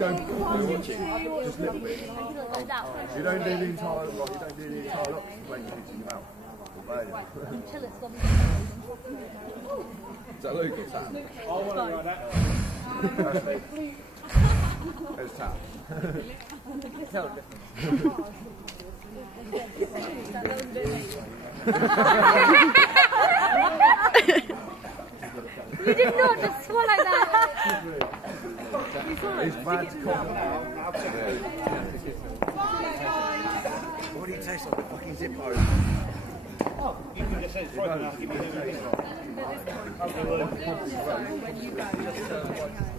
go. Just a little bit. You don't do the entire lot. You don't do the entire lot. Wait till it's in your mouth. Until it's gone. Is that Luke? It's Sam. I want to write that. It's Sam. Tell the You did not just swallow that. It's bad to cough. What do you taste like? The fucking Zippo? Oh, you can just say it's frozen. I'll give you the